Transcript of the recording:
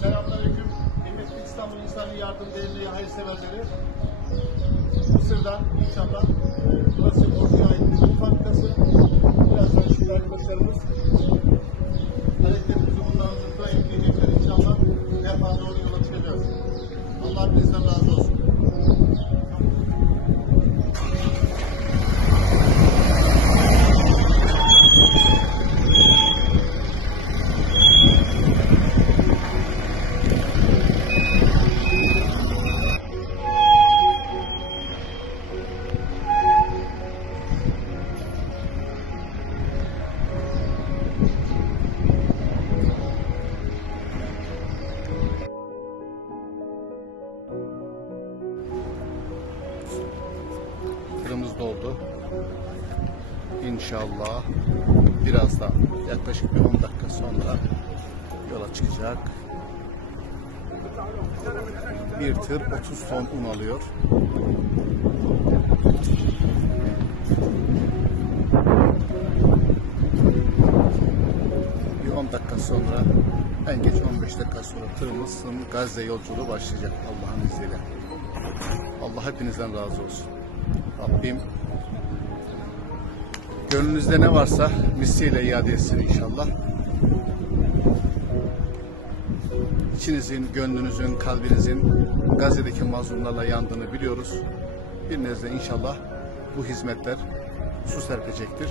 Selamünaleyküm. Kıymetli İstanbul İnsani Yardım Derneği hayırseverleri. Mısır'dan inşallah e, burası Ordu'ya ait bir un fabrikası. Birazdan şimdi arkadaşlarımız hareketimizi bundan sonra yükleyecekler inşallah. Defa doğru yola çıkacağız. Allah bizden Tırımız doldu. İnşallah birazdan yaklaşık bir 10 dakika sonra yola çıkacak. Bir tır 30 ton un alıyor. Bir 10 dakika sonra en geç 15 dakika sonra tırımızın Gazze yolculuğu başlayacak Allah'ın izniyle. Allah hepinizden razı olsun. Rabbim gönlünüzde ne varsa misliyle iade etsin inşallah. İçinizin, gönlünüzün, kalbinizin Gazze'deki mazlumlarla yandığını biliyoruz. Bir nezle inşallah bu hizmetler su serpecektir.